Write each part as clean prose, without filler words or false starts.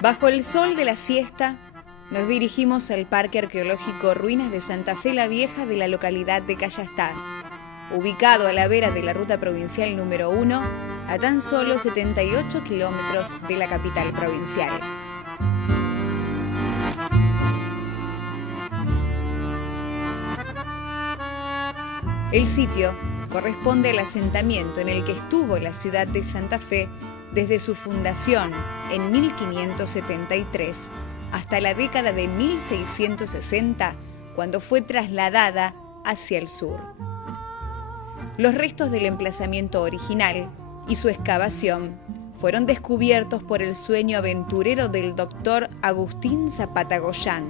Bajo el sol de la siesta, nos dirigimos al Parque Arqueológico Ruinas de Santa Fe la Vieja de la localidad de Cayastá, ubicado a la vera de la ruta provincial número 1, a tan solo 78 kilómetros de la capital provincial. El sitio corresponde al asentamiento en el que estuvo la ciudad de Santa Fe desde su fundación en 1573 hasta la década de 1660, cuando fue trasladada hacia el sur. Los restos del emplazamiento original y su excavación fueron descubiertos por el sueño aventurero del doctor Agustín Zapata Goyán,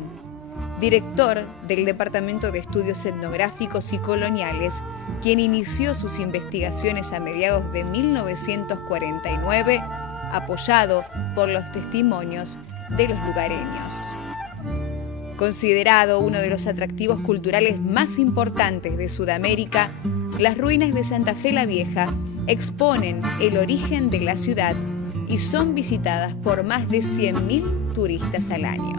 director del Departamento de Estudios Etnográficos y Coloniales, quien inició sus investigaciones a mediados de 1949, apoyado por los testimonios de los lugareños. Considerado uno de los atractivos culturales más importantes de Sudamérica, las ruinas de Santa Fe la Vieja exponen el origen de la ciudad y son visitadas por más de 100.000 turistas al año.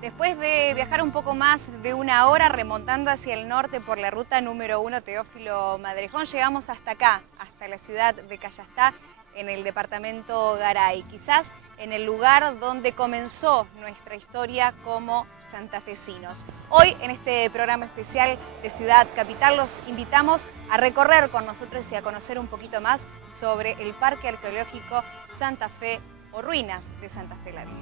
Después de viajar un poco más de una hora remontando hacia el norte por la ruta número 1 Teófilo Madrejón, llegamos hasta acá, hasta la ciudad de Cayastá, en el departamento Garay, quizás en el lugar donde comenzó nuestra historia como santafesinos. Hoy, en este programa especial de Ciudad Capital, los invitamos a recorrer con nosotros y a conocer un poquito más sobre el Parque Arqueológico Santa Fe o Ruinas de Santa Fe la Vieja.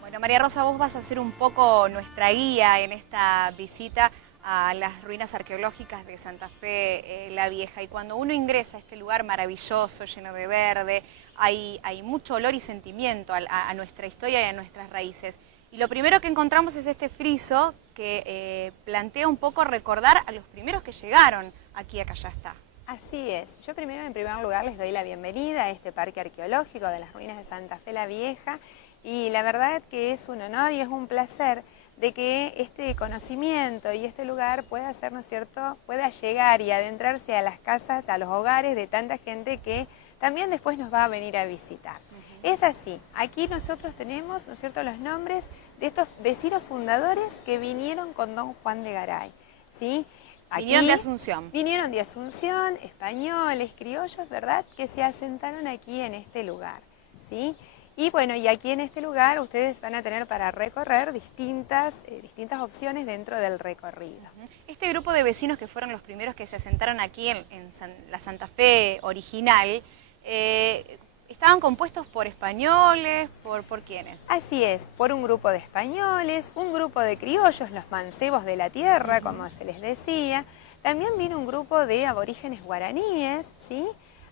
Bueno, María Rosa, vos vas a ser un poco nuestra guía en esta visita a las ruinas arqueológicas de Santa Fe la Vieja. Y cuando uno ingresa a este lugar maravilloso, lleno de verde, hay mucho olor y sentimiento a nuestra historia y a nuestras raíces. Y lo primero que encontramos es este friso que plantea un poco recordar a los primeros que llegaron aquí a Cayastá. Así es. Yo en primer lugar les doy la bienvenida a este parque arqueológico de las ruinas de Santa Fe la Vieja. Y la verdad que es un honor y es un placer de que este conocimiento y este lugar pueda ser, ¿no es cierto?, pueda llegar y adentrarse a las casas, a los hogares de tanta gente que también después nos va a venir a visitar. Es así, aquí nosotros tenemos, ¿no es cierto?, los nombres de estos vecinos fundadores que vinieron con don Juan de Garay, ¿sí? Aquí vinieron de Asunción. Vinieron de Asunción, españoles, criollos, ¿verdad?, que se asentaron aquí en este lugar, ¿sí? Y bueno, y aquí en este lugar ustedes van a tener para recorrer distintas opciones dentro del recorrido. Este grupo de vecinos que fueron los primeros que se asentaron aquí en la Santa Fe original, ¿estaban compuestos por españoles? ¿Por quiénes? Así es, por un grupo de españoles, un grupo de criollos, los mancebos de la tierra, como se les decía. También vino un grupo de aborígenes guaraníes, ¿sí?,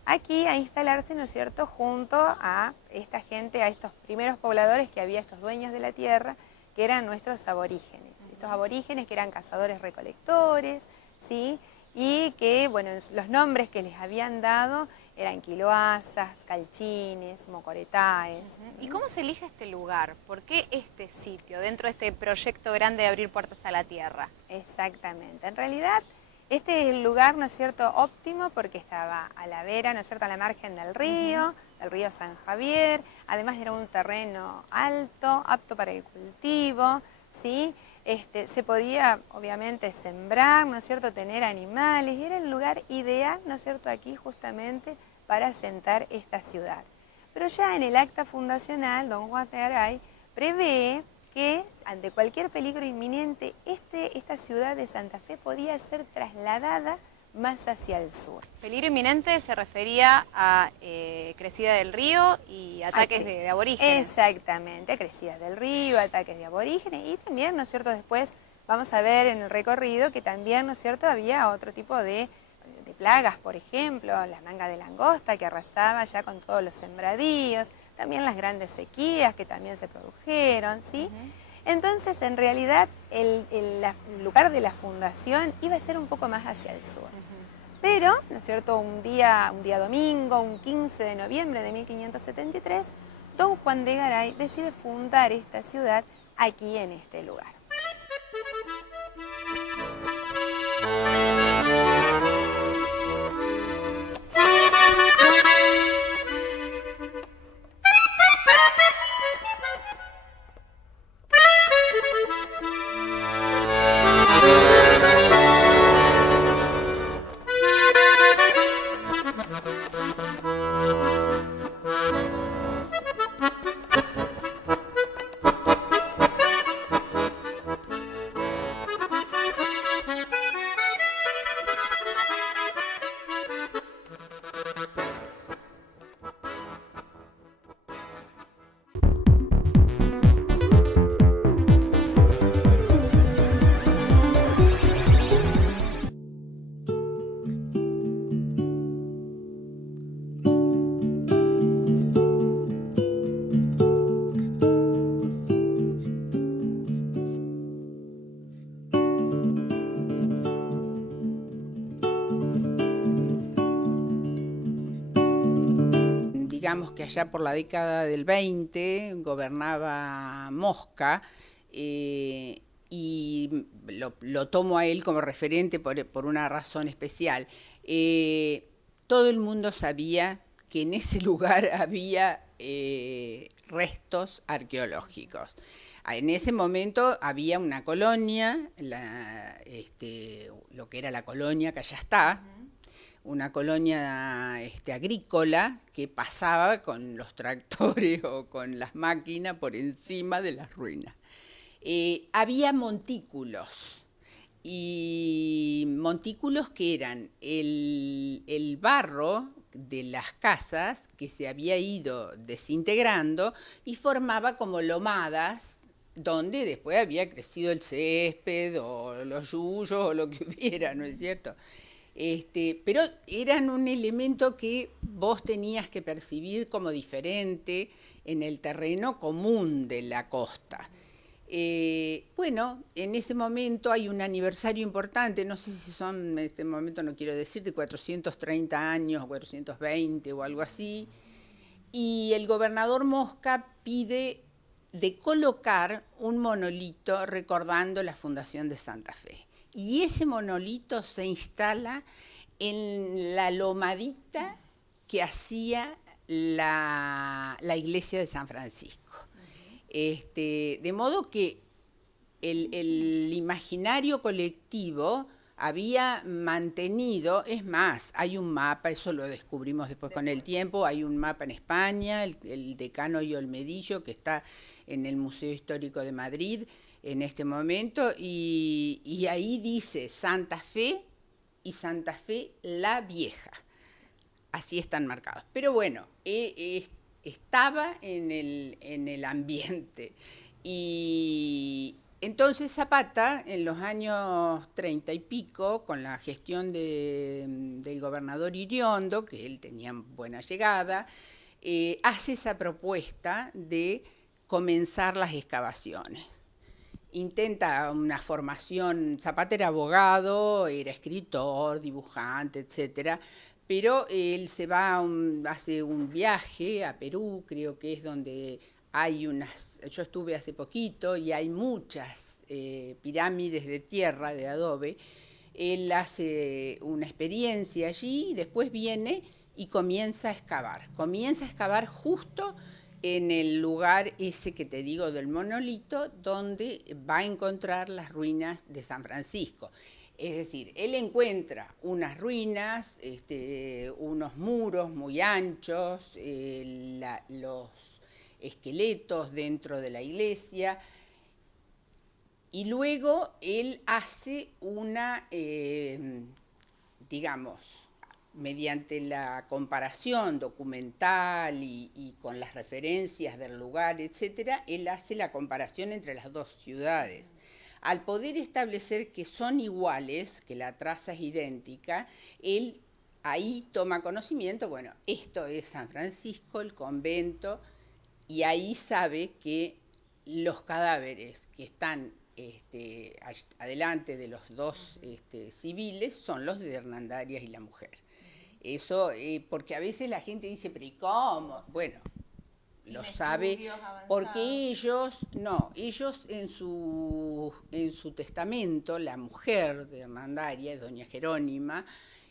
aquí a instalarse, ¿no es cierto?, junto a esta gente, a estos primeros pobladores que había, estos dueños de la tierra, que eran nuestros aborígenes. Estos aborígenes que eran cazadores-recolectores, ¿sí?, y que, bueno, los nombres que les habían dado eran quiloazas, calchines, mocoretaes. ¿Y cómo se elige este lugar? ¿Por qué este sitio dentro de este proyecto grande de abrir puertas a la tierra? Exactamente. En realidad, este es el lugar, ¿no es cierto?, óptimo porque estaba a la vera, ¿no es cierto?, a la margen del río San Javier. Además era un terreno alto, apto para el cultivo, ¿sí? Se podía, obviamente, sembrar, ¿no es cierto?, tener animales, y era el lugar ideal, ¿no es cierto?, aquí justamente para asentar esta ciudad. Pero ya en el acta fundacional, don Juan de Garay prevé que ante cualquier peligro inminente, esta ciudad de Santa Fe podía ser trasladada más hacia el sur. Peligro inminente se refería a crecida del río y ataques de aborígenes. Exactamente, crecidas del río, ataques de aborígenes, y también, ¿no es cierto?, después vamos a ver en el recorrido que también, ¿no es cierto?, había otro tipo de plagas, por ejemplo, la manga de langosta que arrasaba ya con todos los sembradíos, también las grandes sequías que también se produjeron, ¿sí? Entonces, en realidad, el lugar de la fundación iba a ser un poco más hacia el sur. Pero, ¿no es cierto?, un día domingo, un 15 de noviembre de 1573, don Juan de Garay decide fundar esta ciudad aquí en este lugar. Digamos que allá por la década del 20 gobernaba Mosca, y lo tomo a él como referente por una razón especial. Todo el mundo sabía que en ese lugar había restos arqueológicos. En ese momento había una colonia, lo que era la colonia Callastá, una colonia agrícola que pasaba con los tractores o con las máquinas por encima de las ruinas. Había montículos, y montículos que eran el barro de las casas que se había ido desintegrando y formaba como lomadas donde después había crecido el césped o los yuyos o lo que hubiera, ¿no es cierto? Pero eran un elemento que vos tenías que percibir como diferente en el terreno común de la costa. Bueno, en ese momento hay un aniversario importante, no sé si son, en este momento no quiero decir, de 430 años o 420 o algo así, y el gobernador Mosca pide de colocar un monolito recordando la fundación de Santa Fe. Y ese monolito se instala en la lomadita que hacía la iglesia de San Francisco. De modo que el imaginario colectivo había mantenido, es más, hay un mapa, eso lo descubrimos después con el tiempo, hay un mapa en España, el Decano y Olmedillo, que está en el Museo Histórico de Madrid en este momento, y ahí dice Santa Fe y Santa Fe la Vieja. Así están marcados. Pero bueno, estaba en el ambiente. Y entonces Zapata, en los años 30 y pico, con la gestión del gobernador Iriondo, que él tenía buena llegada, hace esa propuesta de comenzar las excavaciones. Intenta una formación, Zapata era abogado, era escritor, dibujante, etcétera, pero él se va, hace un viaje a Perú, creo que es donde hay yo estuve hace poquito y hay muchas pirámides de tierra, de adobe. Él hace una experiencia allí y después viene y comienza a excavar justo en el lugar ese que te digo del monolito, donde va a encontrar las ruinas de San Francisco. Es decir, él encuentra unas ruinas, unos muros muy anchos, los esqueletos dentro de la iglesia, y luego él hace una, digamos, mediante la comparación documental y con las referencias del lugar, etcétera, él hace la comparación entre las dos ciudades. Al poder establecer que son iguales, que la traza es idéntica, él ahí toma conocimiento, bueno, esto es San Francisco, el convento, y ahí sabe que los cadáveres que están adelante de los dos civiles son los de Hernandarias y la mujer. Eso, porque a veces la gente dice, pero ¿y cómo? Bueno, lo sabe, porque ellos en su testamento, la mujer de Hernandarias, doña Jerónima,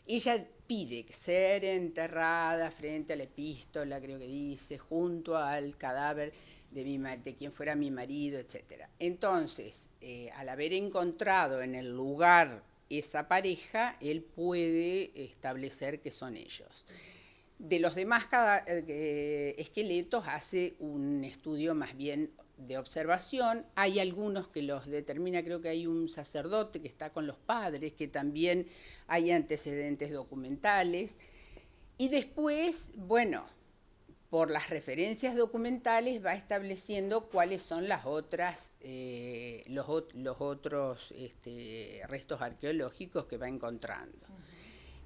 ella pide ser enterrada frente a la epístola, creo que dice, junto al cadáver de quien fuera mi marido, etc. Entonces, al haber encontrado en el lugar esa pareja, él puede establecer que son ellos. De los demás esqueletos hace un estudio más bien de observación. Hay algunos que los determina, creo que hay un sacerdote que está con los padres, que también hay antecedentes documentales. Y después, bueno, por las referencias documentales va estableciendo cuáles son las otras, los otros restos arqueológicos que va encontrando.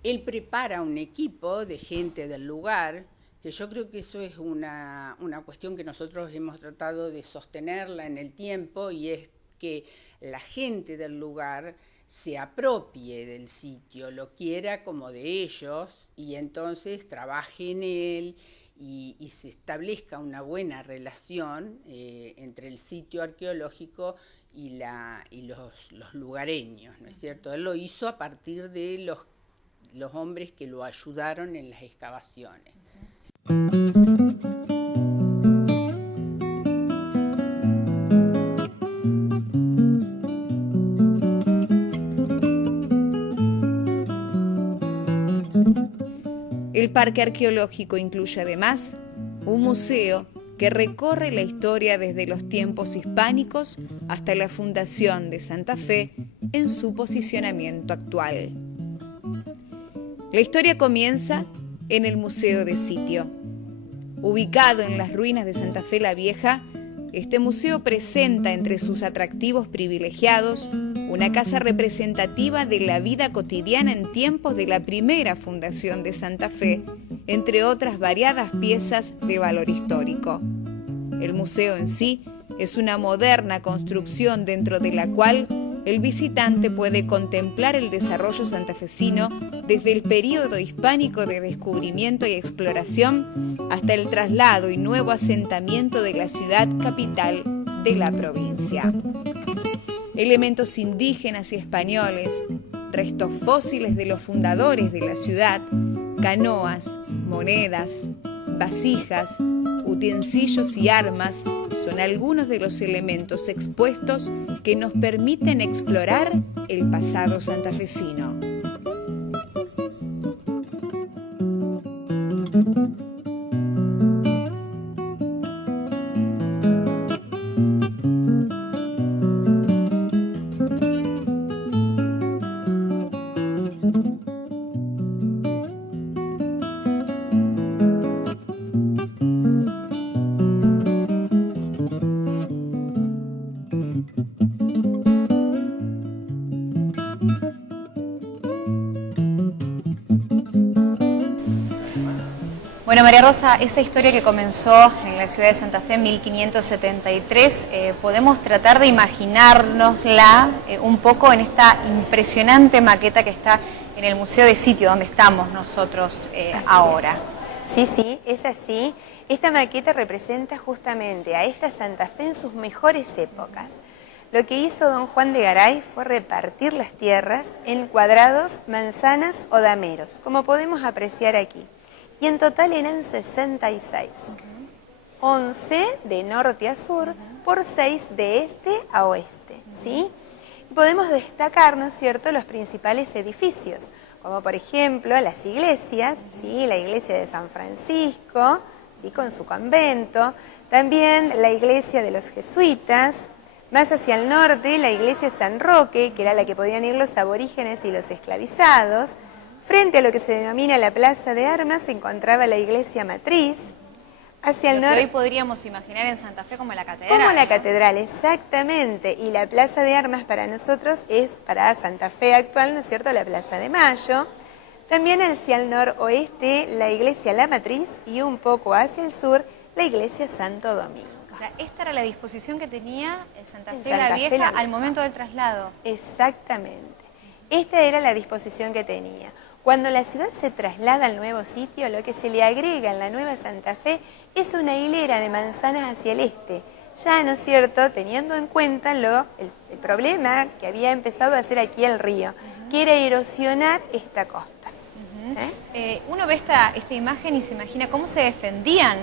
Él prepara un equipo de gente del lugar, que yo creo que eso es una cuestión que nosotros hemos tratado de sostenerla en el tiempo, y es que la gente del lugar se apropie del sitio, lo quiera como de ellos, y entonces trabaje en él y se establezca una buena relación entre el sitio arqueológico y los lugareños, ¿no es cierto? Él lo hizo a partir de los hombres que lo ayudaron en las excavaciones. El parque arqueológico incluye además un museo que recorre la historia desde los tiempos hispánicos hasta la fundación de Santa Fe en su posicionamiento actual. La historia comienza en el Museo de Sitio. Ubicado en las ruinas de Santa Fe la Vieja, este museo presenta entre sus atractivos privilegiados una casa representativa de la vida cotidiana en tiempos de la primera fundación de Santa Fe, entre otras variadas piezas de valor histórico. El museo en sí es una moderna construcción dentro de la cual el visitante puede contemplar el desarrollo santafesino desde el período hispánico de descubrimiento y exploración hasta el traslado y nuevo asentamiento de la ciudad capital de la provincia. Elementos indígenas y españoles, restos fósiles de los fundadores de la ciudad, canoas, monedas, vasijas, utensilios y armas son algunos de los elementos expuestos que nos permiten explorar el pasado santafesino. Bueno, María Rosa, esa historia que comenzó en la ciudad de Santa Fe en 1573, podemos tratar de imaginárnosla un poco en esta impresionante maqueta que está en el Museo de Sitio, donde estamos nosotros ahora. Sí, es así. Esta maqueta representa justamente a esta Santa Fe en sus mejores épocas. Lo que hizo don Juan de Garay fue repartir las tierras en cuadrados, manzanas o dameros, como podemos apreciar aquí. Y en total eran 66. 11 de norte a sur por 6 de este a oeste, ¿sí? Y podemos destacar, ¿no es cierto?, los principales edificios, como por ejemplo las iglesias, ¿sí?, la iglesia de San Francisco, ¿sí?, con su convento, también la iglesia de los jesuitas, más hacia el norte la iglesia San Roque, que era la que podían ir los aborígenes y los esclavizados. Frente a lo que se denomina la Plaza de Armas se encontraba la iglesia matriz. Hacia el norte, hoy podríamos imaginar en Santa Fe como la catedral. Como la catedral, exactamente. Y la Plaza de Armas para nosotros es, para Santa Fe actual, ¿no es cierto?, la Plaza de Mayo. También hacia el noroeste la iglesia La Matriz y un poco hacia el sur la iglesia Santo Domingo. O sea, esta era la disposición que tenía Santa En Fe Santa la Fe Vieja la al Vieja. momento del traslado. Exactamente. Esta era la disposición que tenía. Cuando la ciudad se traslada al nuevo sitio, lo que se le agrega en la nueva Santa Fe es una hilera de manzanas hacia el este. Ya, ¿no es cierto?, teniendo en cuenta el problema que había empezado a hacer aquí el río, que era erosionar esta costa. Uno ve esta imagen y se imagina cómo se defendían,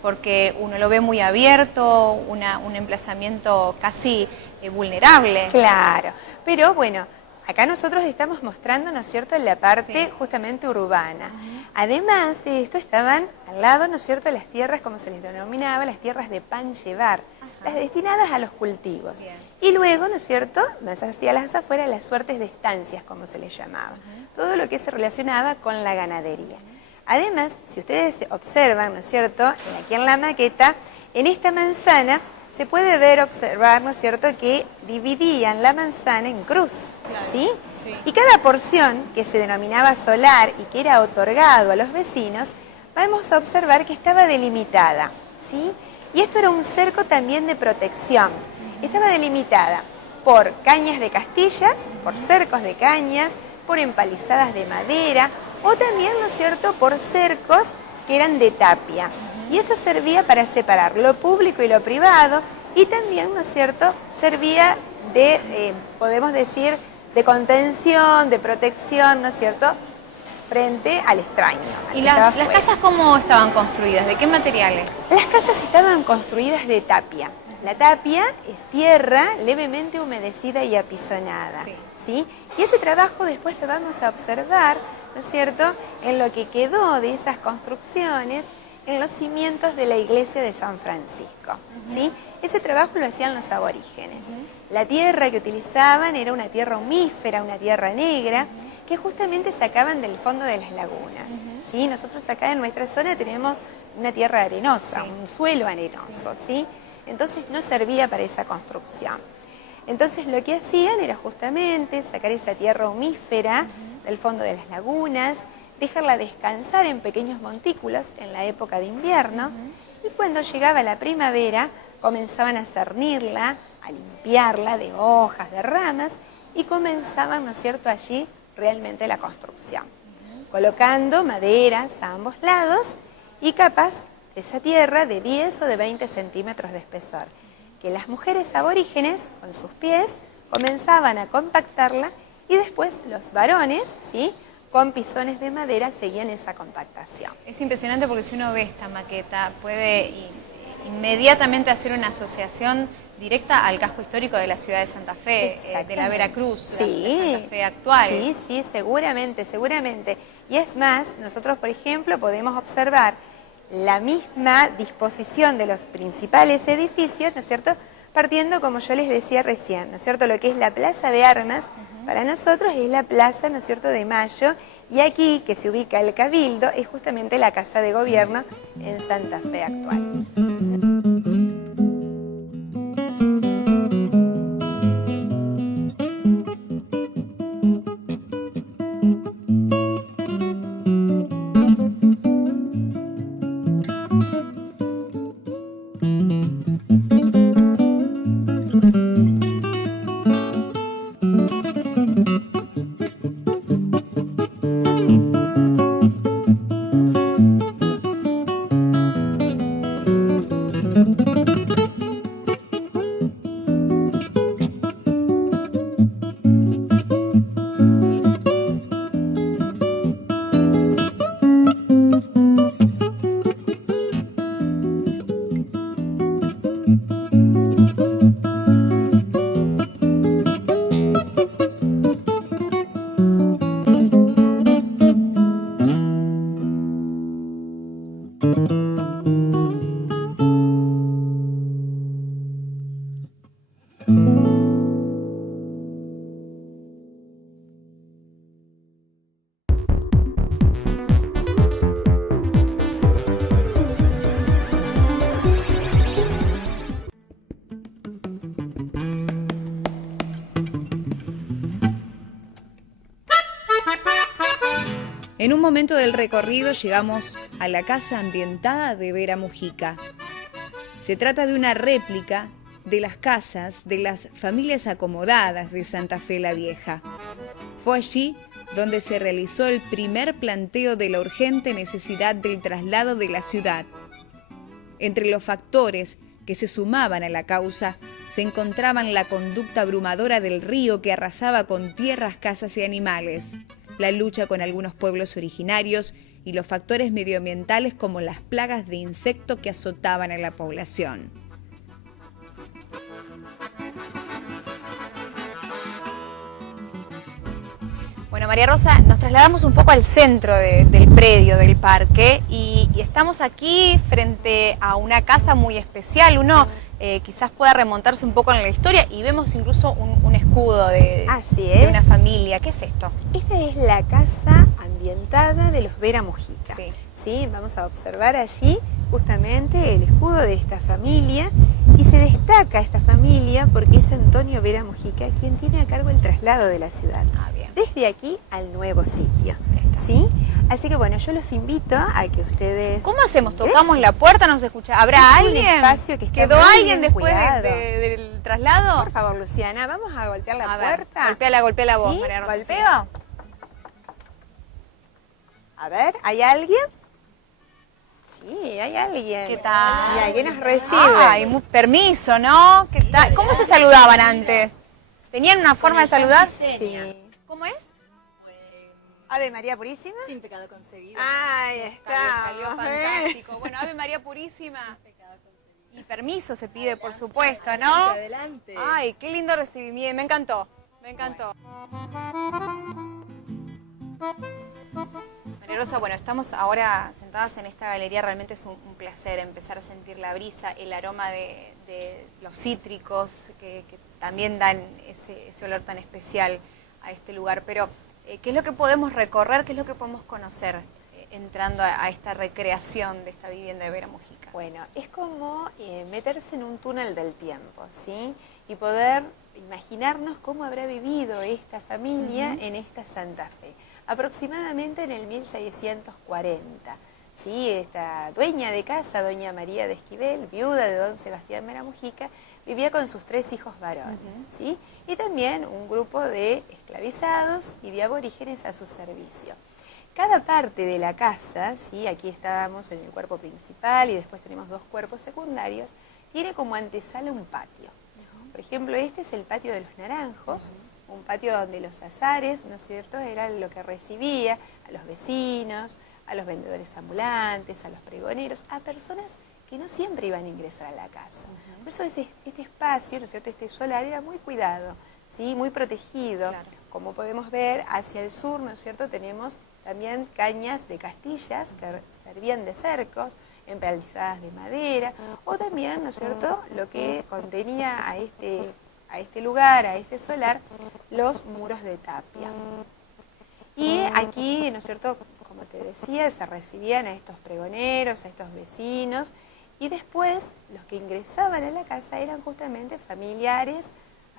porque uno lo ve muy abierto, un emplazamiento casi vulnerable. Claro, pero bueno, acá nosotros estamos mostrando, ¿no es cierto?, la parte justamente urbana. Además de esto estaban al lado, ¿no es cierto?, las tierras, como se les denominaba, las tierras de pan llevar, las destinadas a los cultivos. Bien. Y luego, ¿no es cierto?, más hacia las afueras, las suertes de estancias, como se les llamaba. Todo lo que se relacionaba con la ganadería. Además, si ustedes observan, ¿no es cierto?, aquí en la maqueta, en esta manzana se puede observar, ¿no es cierto?, que dividían la manzana en cruz, Claro, ¿sí? sí. Y cada porción que se denominaba solar y que era otorgado a los vecinos, vamos a observar que estaba delimitada, ¿sí? Y esto era un cerco también de protección. Estaba delimitada por cañas de castillas, por cercos de cañas, por empalizadas de madera o también, ¿no es cierto?, por cercos que eran de tapia. Y eso servía para separar lo público y lo privado y también, ¿no es cierto?, servía de, podemos decir, de contención, de protección, ¿no es cierto?, frente al extraño. al ¿Y que las estaba afuera. casas cómo estaban construidas? ¿De qué materiales? Las casas estaban construidas de tapia. La tapia es tierra levemente humedecida y apisonada, Sí. ¿sí? Y ese trabajo después lo vamos a observar, ¿no es cierto?, en lo que quedó de esas construcciones en los cimientos de la iglesia de San Francisco, ¿sí? Ese trabajo lo hacían los aborígenes. La tierra que utilizaban era una tierra humífera, una tierra negra, que justamente sacaban del fondo de las lagunas, ¿sí? Nosotros acá en nuestra zona tenemos una tierra arenosa, un suelo arenoso, ¿sí? Entonces no servía para esa construcción. Entonces lo que hacían era justamente sacar esa tierra humífera del fondo de las lagunas, dejarla descansar en pequeños montículos en la época de invierno y cuando llegaba la primavera comenzaban a cernirla, a limpiarla de hojas, de ramas y comenzaban, ¿no es cierto?, allí realmente la construcción, colocando maderas a ambos lados y capas de esa tierra de 10 o de 20 centímetros de espesor, que las mujeres aborígenes con sus pies comenzaban a compactarla y después los varones, ¿sí?, con pisones de madera seguían esa compactación. Es impresionante porque si uno ve esta maqueta puede inmediatamente hacer una asociación directa al casco histórico de la ciudad de Santa Fe, de la Veracruz, Sí, la Santa Fe actual. Sí, sí, seguramente, seguramente. Y es más, nosotros, por ejemplo, podemos observar la misma disposición de los principales edificios, ¿no es cierto?, partiendo, como yo les decía recién, ¿no es cierto?, lo que es la Plaza de Armas, para nosotros es la Plaza, ¿no es cierto?, de Mayo, y aquí, que se ubica el Cabildo, es justamente la Casa de Gobierno en Santa Fe actual. En un momento del recorrido llegamos a la casa ambientada de Vera Mujica. Se trata de una réplica de las casas de las familias acomodadas de Santa Fe la Vieja. Fue allí donde se realizó el primer planteo de la urgente necesidad del traslado de la ciudad. Entre los factores que se sumaban a la causa se encontraban la conducta abrumadora del río que arrasaba con tierras, casas y animales, la lucha con algunos pueblos originarios y los factores medioambientales como las plagas de insectos que azotaban a la población. Bueno, María Rosa, nos trasladamos un poco al centro del predio, del parque, y estamos aquí frente a una casa muy especial. Uno quizás pueda remontarse un poco en la historia y vemos incluso un escudo de una familia. ¿Qué es esto? Esta es la casa ambientada de los Vera Mujica. Sí. ¿Sí? Vamos a observar allí justamente el escudo de esta familia, y se destaca esta familia porque es Antonio Vera Mujica quien tiene a cargo el traslado de la ciudad. Bien. Desde aquí al nuevo sitio, ¿sí? Así que bueno, yo los invito a que ustedes... ¿Cómo hacemos? ¿Tocamos la puerta? ¿Nos escucha? ¿Habrá Es un alguien? espacio que está ¿Quedó muy alguien bien después cuidado. del traslado? Por favor, Luciana, vamos a golpear la A ver, puerta. golpea vos, ¿Sí? María Rosa. ¿Golpeo? A ver, ¿hay alguien? Sí, hay alguien. ¿Qué tal? Y alguien nos recibe. Ay, permiso, ¿no? ¿Qué tal? ¿Cómo se saludaban antes? ¿Tenían una forma de saludar? Sí. ¿Cómo es? Ave María Purísima. Sin pecado concebido. Ahí está. Salió fantástico. Bueno, Ave María Purísima. Y permiso se pide, por supuesto, ¿no? Adelante. Ay, qué lindo recibimiento. Me encantó. Me encantó. María Rosa, bueno, estamos ahora sentadas en esta galería. Realmente es un placer empezar a sentir la brisa, el aroma de los cítricos que también dan ese olor tan especial a este lugar. Pero, ¿qué es lo que podemos recorrer? ¿Qué es lo que podemos conocer entrando a esta recreación de esta vivienda de Vera Mujica? Bueno, es como meterse en un túnel del tiempo, ¿sí? Y poder imaginarnos cómo habrá vivido esta familia en esta Santa Fe. Aproximadamente en el 1640, ¿sí? Esta dueña de casa, doña María de Esquivel, viuda de don Sebastián Vera Mujica, vivía con sus 3 hijos varones, ¿sí? Y también un grupo de esclavizados y de aborígenes a su servicio. Cada parte de la casa, ¿sí? Aquí estábamos en el cuerpo principal y después tenemos 2 cuerpos secundarios, tiene como antesala un patio. Por ejemplo, este es el patio de los Naranjos, un patio donde los azares, ¿no es cierto?, era lo que recibía a los vecinos, a los vendedores ambulantes, a los pregoneros, a personas que no siempre iban a ingresar a la casa. Por eso este espacio, ¿no es cierto?, este solar era muy cuidado, ¿sí?, muy protegido. Claro. Como podemos ver, hacia el sur, ¿no es cierto?, tenemos también cañas de castillas que servían de cercos, empalizadas de madera, o también, ¿no es cierto?, lo que contenía a este lugar, a este solar, los muros de tapia. Y aquí, ¿no es cierto?, como te decía, se recibían a estos pregoneros, a estos vecinos, y después los que ingresaban a la casa eran justamente familiares,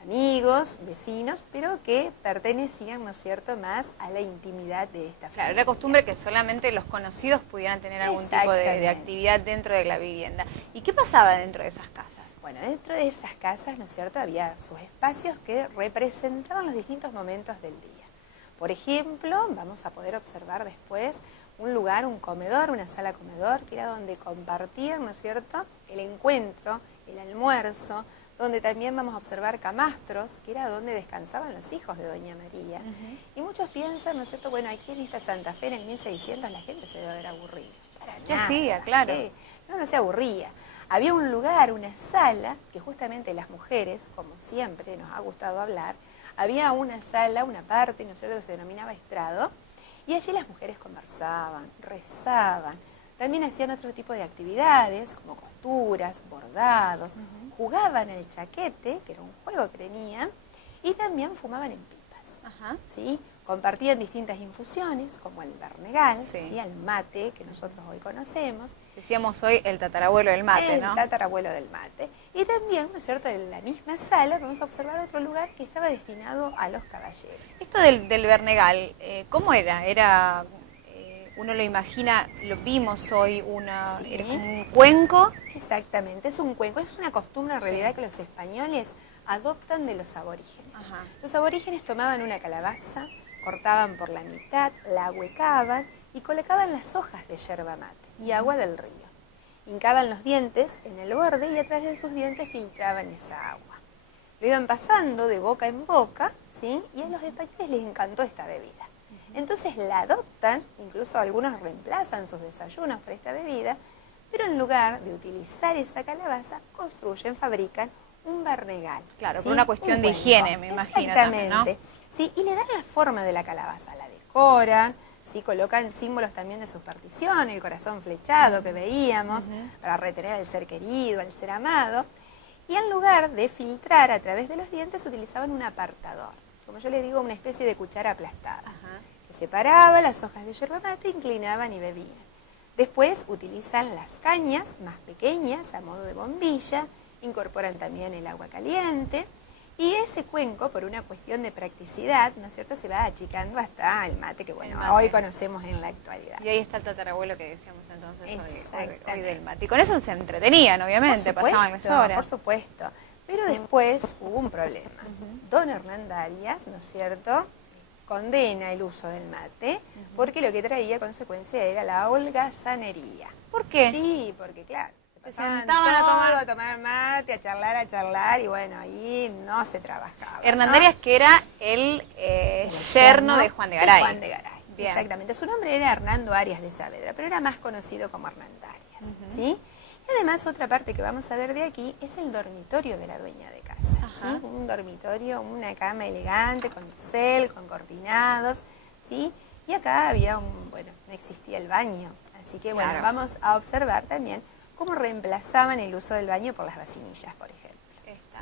amigos, vecinos, pero que pertenecían, ¿no es cierto?, más a la intimidad de esta familia. Claro, era costumbre que solamente los conocidos pudieran tener algún tipo de Exactamente. actividad dentro de la vivienda. ¿Y qué pasaba dentro de esas casas? Bueno, dentro de esas casas, ¿no es cierto?, había sus espacios que representaban los distintos momentos del día. Por ejemplo, vamos a poder observar después un lugar, un comedor, una sala comedor, que era donde compartían, ¿no es cierto?, el encuentro, el almuerzo, donde también vamos a observar camastros, que era donde descansaban los hijos de doña María. Y muchos piensan, ¿no es cierto?, bueno, aquí en esta Santa Fe en el 1600 la gente se debe haber aburrido. Para ¿Qué nada, hacía? Claro. ¿qué? No se aburría. Había un lugar, una sala, que justamente las mujeres, como siempre nos ha gustado hablar, había una sala, una parte, ¿no es cierto?, que se denominaba estrado, y allí las mujeres conversaban, rezaban, también hacían otro tipo de actividades, como costuras, bordados, jugaban el chaquete, que era un juego que tenían, y también fumaban en pipas, ¿sí? Compartían distintas infusiones, como el bernegal, ¿sí?, el mate, que nosotros hoy conocemos. Decíamos hoy el tatarabuelo del mate, ¿no? El tatarabuelo del mate. Y también, ¿no es cierto?, en la misma sala vamos a observar otro lugar que estaba destinado a los caballeros. Esto del bernegal, ¿cómo era? ¿Era uno lo imagina, lo vimos hoy, Sí. era como un cuenco. Exactamente, es un cuenco, es una costumbre en realidad que los españoles adoptan de los aborígenes. Ajá. Los aborígenes tomaban una calabaza, cortaban por la mitad, la ahuecaban y colocaban las hojas de yerba mate y agua del río. Hincaban los dientes en el borde y a través de sus dientes filtraban esa agua. Lo iban pasando de boca en boca, ¿sí? Y a los españoles les encantó esta bebida. Entonces la adoptan, incluso algunos reemplazan sus desayunos por esta bebida, pero en lugar de utilizar esa calabaza, construyen, fabrican un barnegal. Claro, ¿sí? por una cuestión Un de cuenco. higiene, me imagino también, ¿no? Exactamente. Sí, y le dan la forma de la calabaza, la decoran, ¿sí? Colocan símbolos también de superstición, el corazón flechado que veíamos, para retener al ser querido, al ser amado. Y en lugar de filtrar a través de los dientes, utilizaban un apartador. Como yo le digo, una especie de cuchara aplastada. Ajá. Que separaba las hojas de yerba mate, inclinaban y bebían. Después utilizan las cañas más pequeñas a modo de bombilla, incorporan también el agua caliente y ese cuenco, por una cuestión de practicidad, ¿no es cierto?, se va achicando hasta el mate que, bueno, El mate. hoy conocemos en la actualidad. Y ahí está el tatarabuelo que decíamos entonces hoy Exactamente. del mate. Y con eso se entretenían, obviamente, pasaban las horas. Por supuesto. Pero después hubo un problema. Don Hernán Darias, ¿no es cierto?, condena el uso del mate porque lo que traía consecuencia era la holgazanería. ¿Por qué? Sí, porque claro, Se pasaban sentaban a tomar mate, a charlar y bueno, ahí no se trabajaba. Hernán ¿no? Darias, que era el yerno de Juan de Garay. Juan de Garay, Bien. exactamente. Su nombre era Hernando Arias de Saavedra, pero era más conocido como Hernán Darias, ¿sí? Y además otra parte que vamos a ver de aquí es el dormitorio de la dueña de casa, ¿sí? Un dormitorio, una cama elegante, con dosel, con cortinados, ¿sí? Y acá había bueno, no existía el baño, así que bueno, Claro. vamos a observar también cómo reemplazaban el uso del baño por las vacinillas, por ejemplo.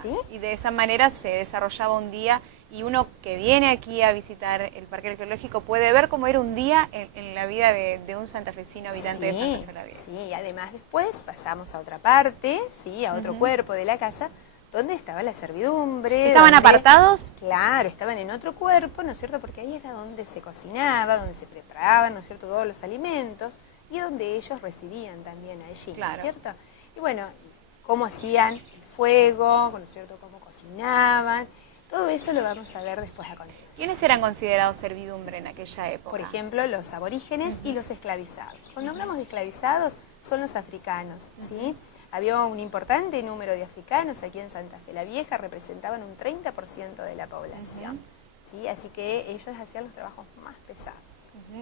¿Sí? Y de esa manera se desarrollaba un día y uno que viene aquí a visitar el Parque Arqueológico puede ver cómo era un día en la vida de un santafesino habitante de Santa Fe la Vieja. Sí, además después pasamos a otra parte, sí, a otro cuerpo de la casa, donde estaba la servidumbre. ¿Estaban donde- apartados? Claro, estaban en otro cuerpo, ¿no es cierto? Porque ahí era donde se cocinaba, donde se preparaban, ¿no es cierto?, todos los alimentos y donde ellos residían también allí, ¿no Claro. es cierto? Y bueno, cómo hacían el fuego, ¿no es cierto?, cómo cocinaban, todo eso lo vamos a ver después a continuación. ¿Quiénes eran considerados servidumbre en aquella época? Por ejemplo, los aborígenes y los esclavizados. Cuando hablamos de esclavizados, son los africanos, ¿sí? Había un importante número de africanos aquí en Santa Fe la Vieja, representaban un 30% de la población, ¿sí? Así que ellos hacían los trabajos más pesados.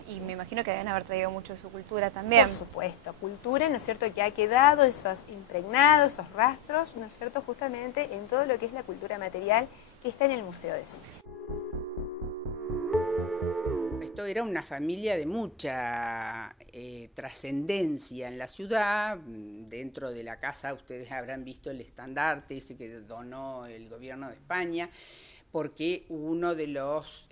Y me imagino que deben haber traído mucho de su cultura también. Por supuesto, cultura, ¿no es cierto?, que ha quedado esos impregnados, esos rastros, ¿no es cierto?, justamente en todo lo que es la cultura material que está en el Museo de Cine. Esto era una familia de mucha trascendencia en la ciudad. Dentro de la casa ustedes habrán visto el estandarte ese que donó el gobierno de España, porque uno de los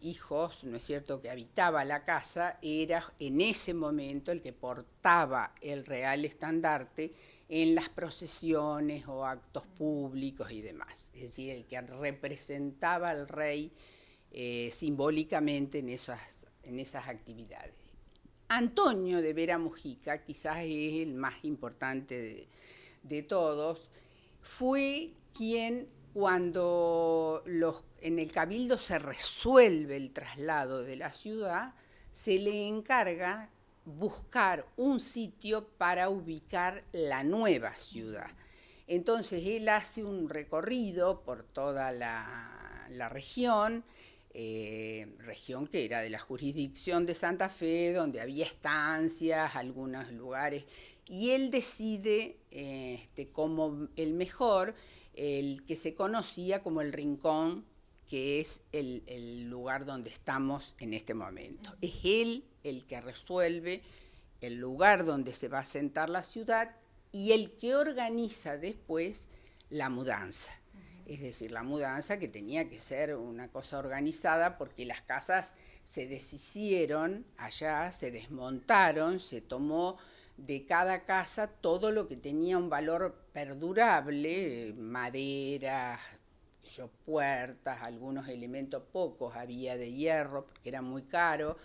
hijos, ¿no es cierto?, que habitaba la casa era en ese momento el que portaba el real estandarte en las procesiones o actos públicos y demás. Es decir, el que representaba al rey simbólicamente en esas actividades. Antonio de Vera Mujica, quizás es el más importante de todos, fue quien, cuando en el Cabildo se resuelve el traslado de la ciudad, se le encarga buscar un sitio para ubicar la nueva ciudad. Entonces él hace un recorrido por toda la región, región que era de la jurisdicción de Santa Fe, donde había estancias, algunos lugares, y él decide como el mejor, el que se conocía como el Rincón, que es el lugar donde estamos en este momento. Es él el que resuelve el lugar donde se va a asentar la ciudad y el que organiza después la mudanza. Es decir, la mudanza que tenía que ser una cosa organizada porque las casas se deshicieron allá, se desmontaron, se tomó de cada casa todo lo que tenía un valor perdurable, madera, puertas, algunos elementos pocos había de hierro porque era muy caro,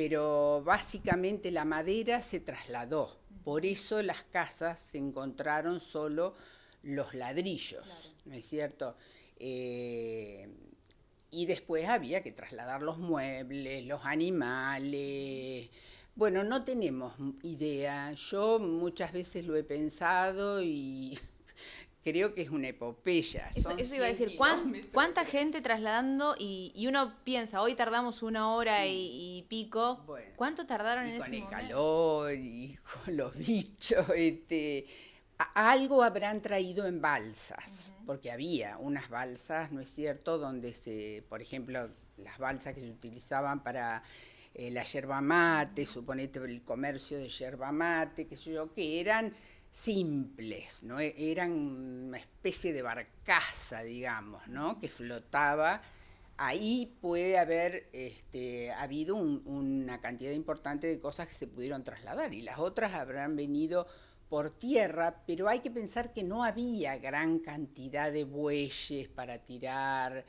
pero básicamente la madera se trasladó. Por eso las casas se encontraron solo los ladrillos, claro, ¿no es cierto? Y después había que trasladar los muebles, los animales. Bueno, no tenemos idea. Yo muchas veces lo he pensado y creo que es una epopeya. Eso iba a decir, ¿cuánta gente trasladando? Y uno piensa, hoy tardamos 1 hora y pico. Bueno, ¿cuánto tardaron en ese momento? Con el calor y con los bichos. Algo habrán traído en balsas, porque había unas balsas, ¿no es cierto?, donde por ejemplo, las balsas que se utilizaban para la yerba mate, suponete el comercio de yerba mate, qué sé yo, que eran simples, ¿no? Eran una especie de barcaza, digamos, ¿no?, que flotaba. Ahí puede haber habido una cantidad importante de cosas que se pudieron trasladar, y las otras habrán venido por tierra, pero hay que pensar que no había gran cantidad de bueyes para tirar,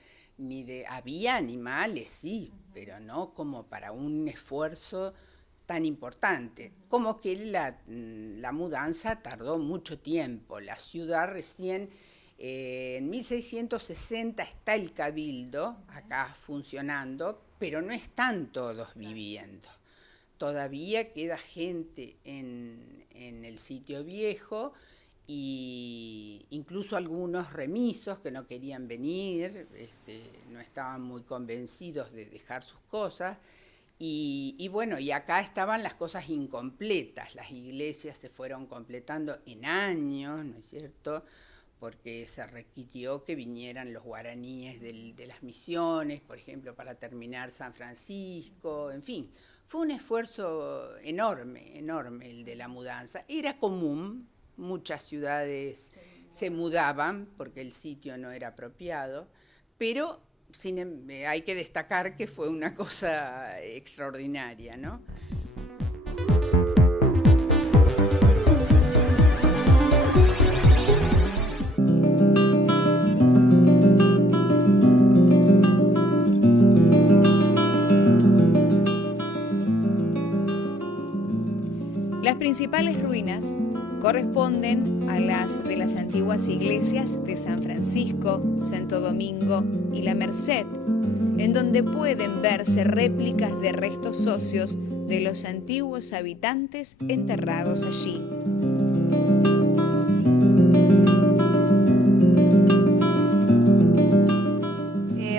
había animales, sí, pero no como para un esfuerzo tan importante. Como que la mudanza tardó mucho tiempo. La ciudad recién, en 1660 está el cabildo acá funcionando, pero no están todos viviendo. Todavía queda gente en el sitio viejo, y incluso algunos remisos que no querían venir, no estaban muy convencidos de dejar sus cosas, y bueno, y acá estaban las cosas incompletas. Las iglesias se fueron completando en años, ¿no es cierto?, porque se requirió que vinieran los guaraníes de las misiones, por ejemplo, para terminar San Francisco, en fin. Fue un esfuerzo enorme, enorme el de la mudanza. Era común, muchas ciudades se mudaban porque el sitio no era apropiado, pero hay que destacar que fue una cosa extraordinaria, ¿no? Las principales ruinas corresponden a las de las antiguas iglesias de San Francisco, Santo Domingo y La Merced, en donde pueden verse réplicas de restos óseos de los antiguos habitantes enterrados allí.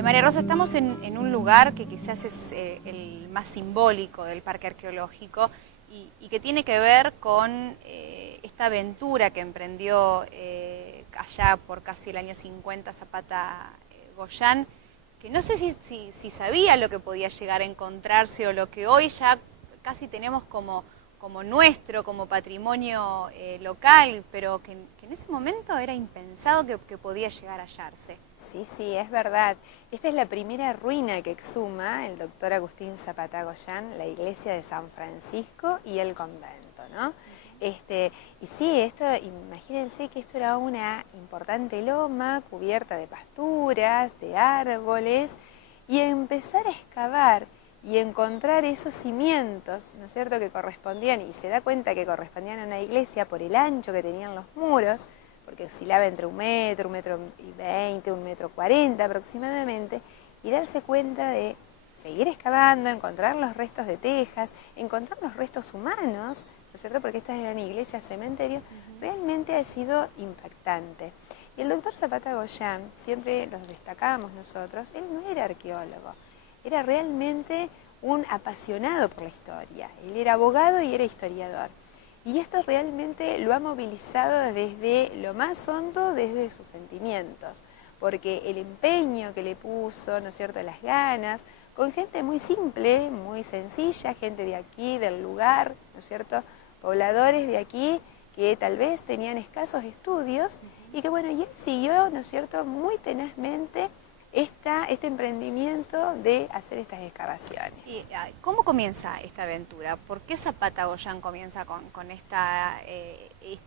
María Rosa, estamos en un lugar que quizás es el más simbólico del parque arqueológico y que tiene que ver con esta aventura que emprendió allá por casi el año 50 Zapata Goyán, que no sé si sabía lo que podía llegar a encontrarse o lo que hoy ya casi tenemos como nuestro, como patrimonio local, pero que en ese momento era impensado que podía llegar a hallarse. Sí, es verdad. Esta es la primera ruina que exhuma el doctor Agustín Zapata Goyán, la iglesia de San Francisco y el convento, ¿no? Y sí, imagínense que esto era una importante loma cubierta de pasturas, de árboles, y empezar a excavar y encontrar esos cimientos, ¿no es cierto?, que correspondían, y se da cuenta que correspondían a una iglesia por el ancho que tenían los muros, porque oscilaba entre 1 metro, 1,20 m, 1,40 m aproximadamente, y darse cuenta de seguir excavando, encontrar los restos de tejas, encontrar los restos humanos, ¿no es cierto?, porque estas eran iglesias, cementerios, realmente ha sido impactante. Y el doctor Zapata Goyán, siempre los destacábamos nosotros, él no era arqueólogo, era realmente un apasionado por la historia. Él era abogado y era historiador. Y esto realmente lo ha movilizado desde lo más hondo, desde sus sentimientos, porque el empeño que le puso, ¿no es cierto?, las ganas, con gente muy simple, muy sencilla, gente de aquí, del lugar, ¿no es cierto?, pobladores de aquí que tal vez tenían escasos estudios y que bueno, y él siguió, ¿no es cierto?, muy tenazmente este emprendimiento de hacer estas excavaciones. ¿Y cómo comienza esta aventura? ¿Por qué Zapata Goyán comienza con esta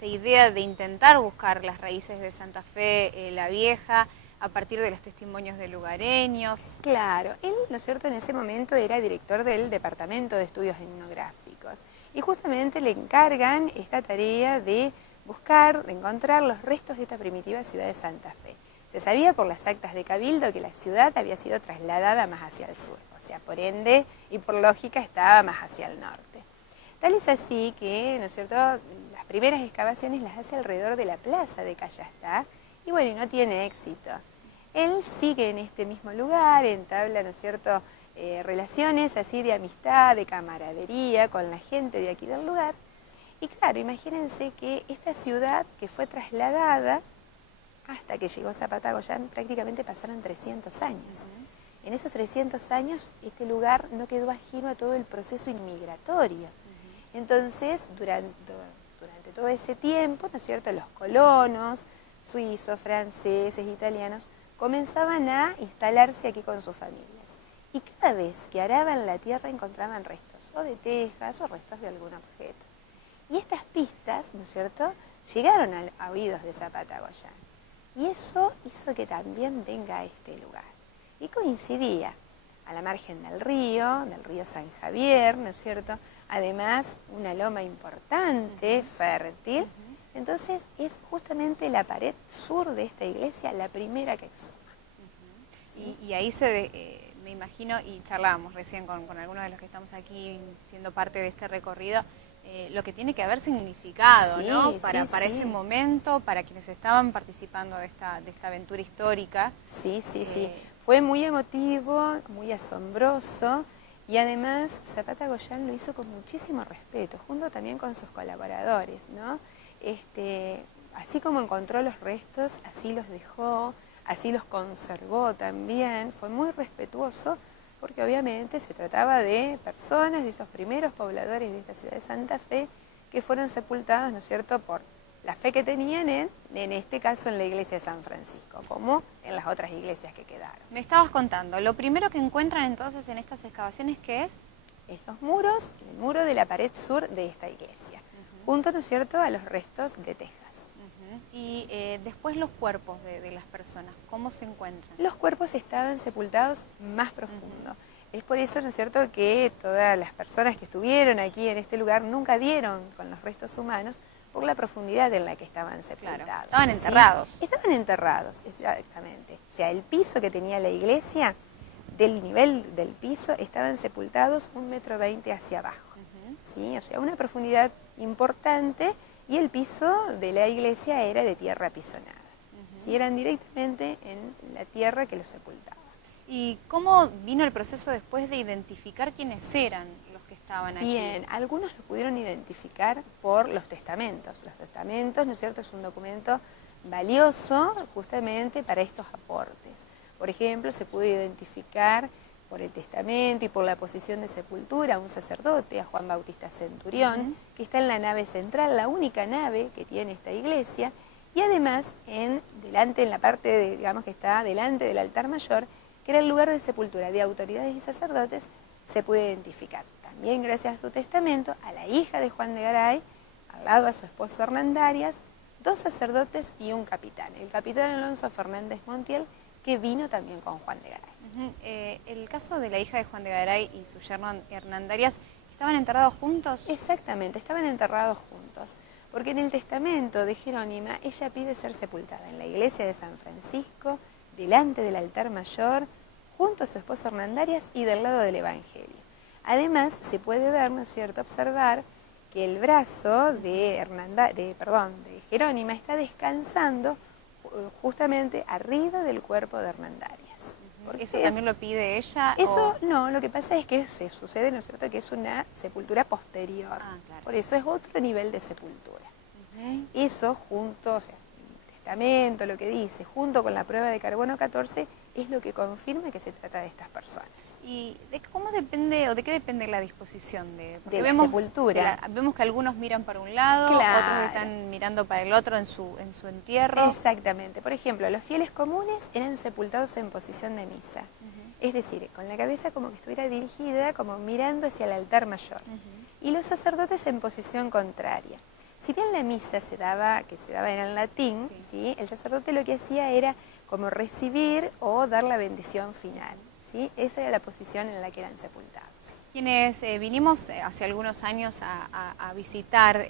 idea de intentar buscar las raíces de Santa Fe la Vieja? a partir de los testimonios de lugareños. Claro, él, ¿no es cierto?, en ese momento era director del Departamento de Estudios Etnográficos y justamente le encargan esta tarea de buscar, de encontrar los restos de esta primitiva ciudad de Santa Fe. Se sabía por las actas de Cabildo que la ciudad había sido trasladada más hacia el sur, o sea, por ende y por lógica estaba más hacia el norte. Tal es así que, ¿no es cierto?, las primeras excavaciones las hace alrededor de la plaza de Callastá y bueno, y no tiene éxito. Él sigue en este mismo lugar, entabla, ¿no es cierto?, relaciones así de amistad, de camaradería con la gente de aquí del lugar. Y claro, imagínense que esta ciudad que fue trasladada hasta que llegó Zapata Goyán prácticamente pasaron 300 años. En esos 300 años este lugar no quedó ajeno a todo el proceso inmigratorio. Entonces, durante todo ese tiempo, ¿no es cierto?, los colonos, suizos, franceses, italianos, comenzaban a instalarse aquí con sus familias. Y cada vez que araban la tierra encontraban restos, o de tejas, o restos de algún objeto. Y estas pistas, ¿no es cierto?, llegaron a oídos de Zapata Goyán. Y eso hizo que también venga a este lugar. Y coincidía a la margen del río San Javier, ¿no es cierto?, además una loma importante, fértil. Entonces es justamente la pared sur de esta iglesia la primera que exuma. Y ahí me imagino, y charlábamos recién con algunos de los que estamos aquí siendo parte de este recorrido, lo que tiene que haber significado, sí, ¿no? Sí, Para ese momento, para quienes estaban participando de esta aventura histórica. Sí. Fue muy emotivo, muy asombroso y además Zapata Goyán lo hizo con muchísimo respeto, junto también con sus colaboradores, ¿no? Así como encontró los restos, así los dejó, así los conservó también, fue muy respetuoso porque obviamente se trataba de personas, de estos primeros pobladores de esta ciudad de Santa Fe, que fueron sepultados, ¿no es cierto?, por la fe que tenían en este caso en la iglesia de San Francisco, como en las otras iglesias que quedaron. Me estabas contando, lo primero que encuentran entonces en estas excavaciones, ¿qué es? Es los muros, el muro de la pared sur de esta iglesia, junto, ¿no es cierto?, a los restos de tejas. Y después los cuerpos de las personas, ¿cómo se encuentran? Los cuerpos estaban sepultados más profundo. Es por eso, ¿no es cierto?, que todas las personas que estuvieron aquí en este lugar nunca dieron con los restos humanos por la profundidad en la que estaban sepultados. Claro, estaban enterrados. ¿Sí? Estaban enterrados, exactamente. O sea, el piso que tenía la iglesia, del nivel del piso, estaban sepultados 1,20 m hacia abajo. ¿Sí? O sea, una profundidad importante. Y el piso de la iglesia era de tierra apisonada. ¿Sí? Eran directamente en la tierra que los sepultaba. ¿Y cómo vino el proceso después de identificar quiénes eran los que estaban aquí? Bien, algunos lo pudieron identificar por los testamentos. Los testamentos, ¿no es cierto?, es un documento valioso justamente para estos aportes. Por ejemplo, se pudo identificar por el testamento y por la posición de sepultura a un sacerdote, a Juan Bautista Centurión, que está en la nave central, la única nave que tiene esta iglesia, y además en la parte, digamos, que está delante del altar mayor, que era el lugar de sepultura de autoridades y sacerdotes, se puede identificar. También gracias a su testamento, a la hija de Juan de Garay, al lado a su esposo Hernandarias, 2 sacerdotes y un capitán. El capitán Alonso Fernández Montiel, que vino también con Juan de Garay. El caso de la hija de Juan de Garay y su yerno Hernandarias, ¿estaban enterrados juntos? Exactamente, estaban enterrados juntos, porque en el testamento de Jerónima ella pide ser sepultada en la iglesia de San Francisco, delante del altar mayor, junto a su esposo Hernandarias y del lado del Evangelio. Además, se puede ver, ¿no es cierto?, observar que el brazo de Jerónima está descansando justamente arriba del cuerpo de Hernandarias. ¿Eso también lo pide ella? Eso no, lo que pasa es que se sucede, ¿no es cierto?, que es una sepultura posterior. Claro. Por eso es otro nivel de sepultura. Eso junto, o sea, el testamento, lo que dice, junto con la prueba de carbono 14, es lo que confirma que se trata de estas personas. ¿Y de cómo depende, o de qué depende la disposición de la sepultura? Vemos que algunos miran para un lado, claro, otros están mirando para el otro en su entierro. Exactamente. Por ejemplo, los fieles comunes eran sepultados en posición de misa. Es decir, con la cabeza como que estuviera dirigida, como mirando hacia el altar mayor. Y los sacerdotes en posición contraria. Si bien la misa que se daba en latín, ¿sí? El sacerdote lo que hacía era como recibir o dar la bendición final, ¿sí? Esa era la posición en la que eran sepultados. Quienes vinimos hace algunos años a visitar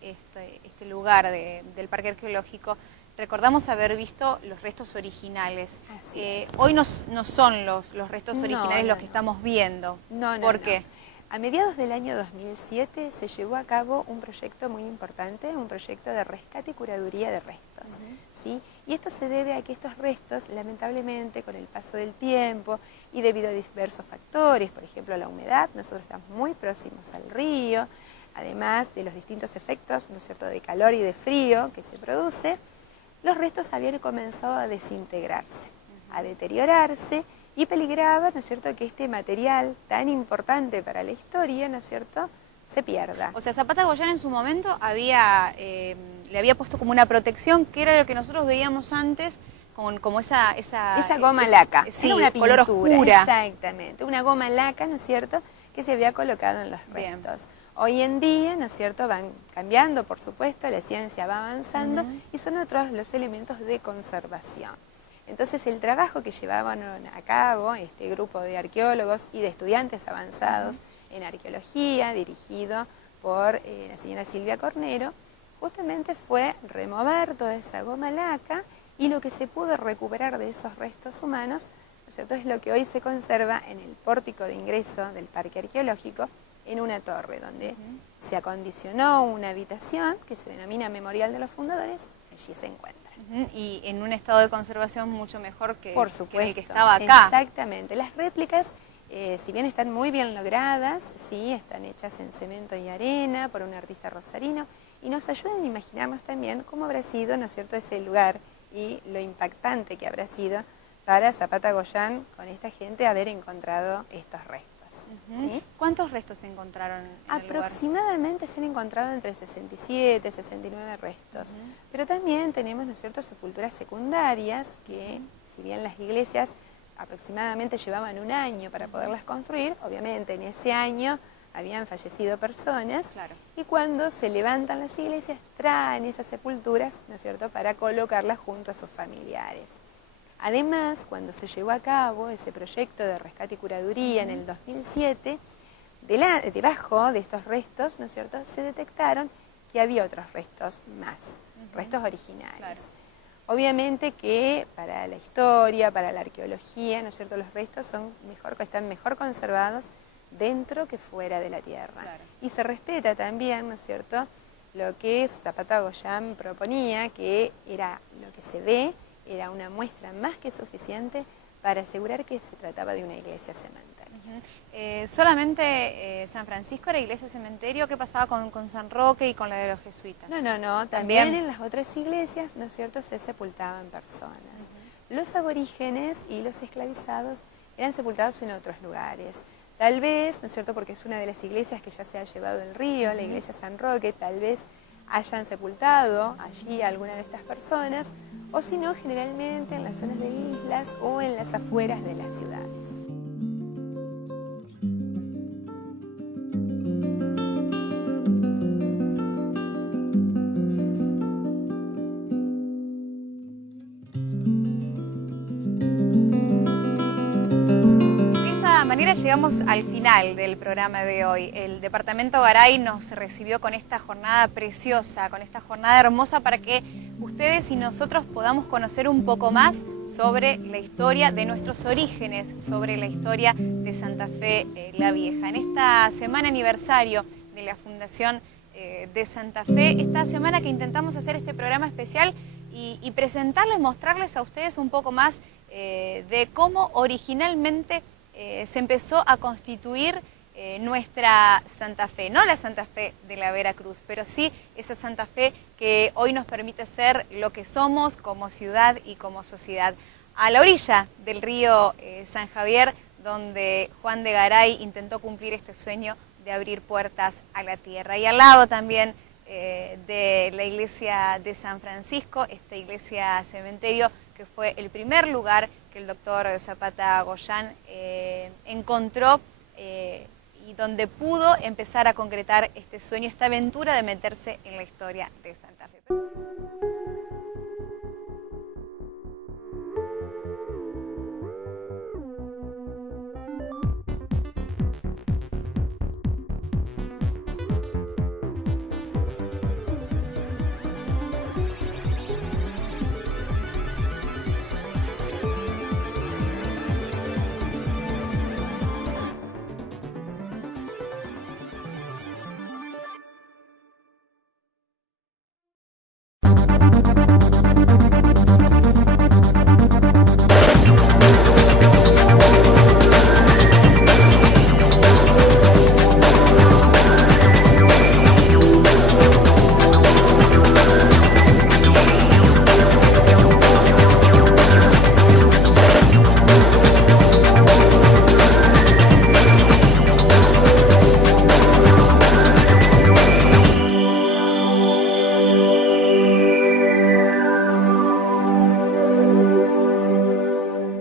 este lugar del Parque Arqueológico, recordamos haber visto los restos originales. Hoy no son los restos originales los que estamos viendo. ¿Por qué? A mediados del año 2007 se llevó a cabo un proyecto muy importante, un proyecto de rescate y curaduría de restos. ¿Sí? Y esto se debe a que estos restos, lamentablemente, con el paso del tiempo y debido a diversos factores, por ejemplo la humedad, nosotros estamos muy próximos al río, además de los distintos efectos, ¿no es cierto?, de calor y de frío que se produce, los restos habían comenzado a desintegrarse, a deteriorarse, y peligraba, ¿no es cierto?, que este material tan importante para la historia, ¿no es cierto?, se pierda. O sea, Zapata Goyán en su momento le había puesto como una protección, que era lo que nosotros veíamos antes, como esa goma laca, sí, una color oscura. Exactamente, una goma laca, ¿no es cierto?, que se había colocado en los restos. Bien. Hoy en día, ¿no es cierto?, van cambiando, por supuesto, la ciencia va avanzando y son otros los elementos de conservación. Entonces el trabajo que llevaban a cabo este grupo de arqueólogos y de estudiantes avanzados en arqueología, dirigido por la señora Silvia Cornero, justamente fue remover toda esa goma laca y lo que se pudo recuperar de esos restos humanos, ¿no es cierto?, es lo que hoy se conserva en el pórtico de ingreso del Parque Arqueológico, en una torre donde se acondicionó una habitación que se denomina Memorial de los Fundadores, allí se encuentra. Y en un estado de conservación mucho mejor que el que estaba acá. Exactamente. Las réplicas, si bien están muy bien logradas, sí, están hechas en cemento y arena por un artista rosarino, y nos ayudan a imaginarnos también cómo habrá sido, ¿no es cierto?, ese lugar y lo impactante que habrá sido para Zapata Goyán con esta gente haber encontrado estos restos. ¿Sí? ¿Cuántos restos se encontraron en Aproximadamente se han encontrado entre 67 y 69 restos, pero también tenemos, ¿no es cierto?, sepulturas secundarias que, si bien las iglesias aproximadamente llevaban un año para poderlas construir, obviamente en ese año habían fallecido personas, y cuando se levantan las iglesias traen esas sepulturas, ¿no es cierto?, para colocarlas junto a sus familiares. Además, cuando se llevó a cabo ese proyecto de rescate y curaduría en el 2007, debajo de estos restos, ¿no es cierto?, se detectaron que había otros restos más, restos originales. Obviamente que para la historia, para la arqueología, ¿no es cierto?, los restos están mejor conservados dentro que fuera de la tierra. Y se respeta también, ¿no es cierto?, lo que Zapata Goyán proponía, que era lo que se ve, era una muestra más que suficiente para asegurar que se trataba de una iglesia cementerio. ¿Solamente San Francisco era iglesia cementerio? ¿Qué pasaba con San Roque y con la de los jesuitas? No, también en las otras iglesias, ¿no es cierto?, se sepultaban personas. Los aborígenes y los esclavizados eran sepultados en otros lugares. Tal vez, ¿no es cierto?, porque es una de las iglesias que ya se ha llevado el río, la iglesia San Roque, tal vez hayan sepultado allí a alguna de estas personas, o si no, generalmente en las zonas de islas o en las afueras de las ciudades. Manera llegamos al final del programa de hoy. El Departamento Garay nos recibió con esta jornada preciosa, con esta jornada hermosa para que ustedes y nosotros podamos conocer un poco más sobre la historia de nuestros orígenes, sobre la historia de Santa Fe la Vieja. En esta semana aniversario de la Fundación de Santa Fe, esta semana que intentamos hacer este programa especial y presentarles, mostrarles a ustedes un poco más de cómo originalmente se empezó a constituir nuestra Santa Fe, no la Santa Fe de la Veracruz, pero sí esa Santa Fe que hoy nos permite ser lo que somos como ciudad y como sociedad. A la orilla del río San Javier, donde Juan de Garay intentó cumplir este sueño de abrir puertas a la tierra. Y al lado también de la iglesia de San Francisco, esta iglesia cementerio que fue el primer lugar que el doctor Zapata Goyán encontró y y donde pudo empezar a concretar este sueño, esta aventura de meterse en la historia de Santa Fe.